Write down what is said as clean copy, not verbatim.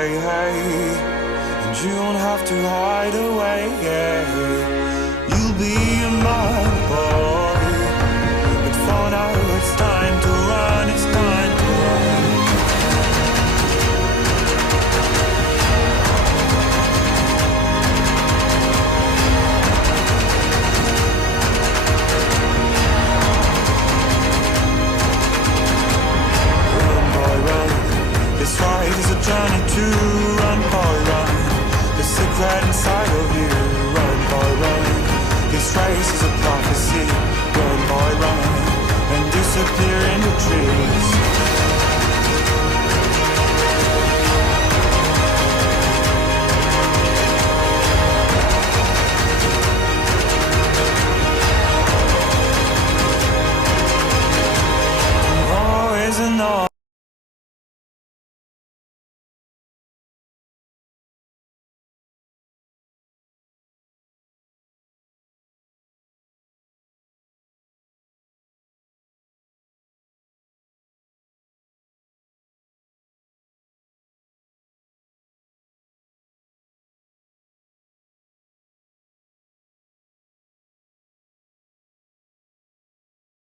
and you don't have to hide away. You'll be my boy, but for now it's time to run. It's time to run. This ride is a journey to run, boy, run. The secret inside of you, run, boy, run. This race is a prophecy, run, boy, run. And disappear in the trees.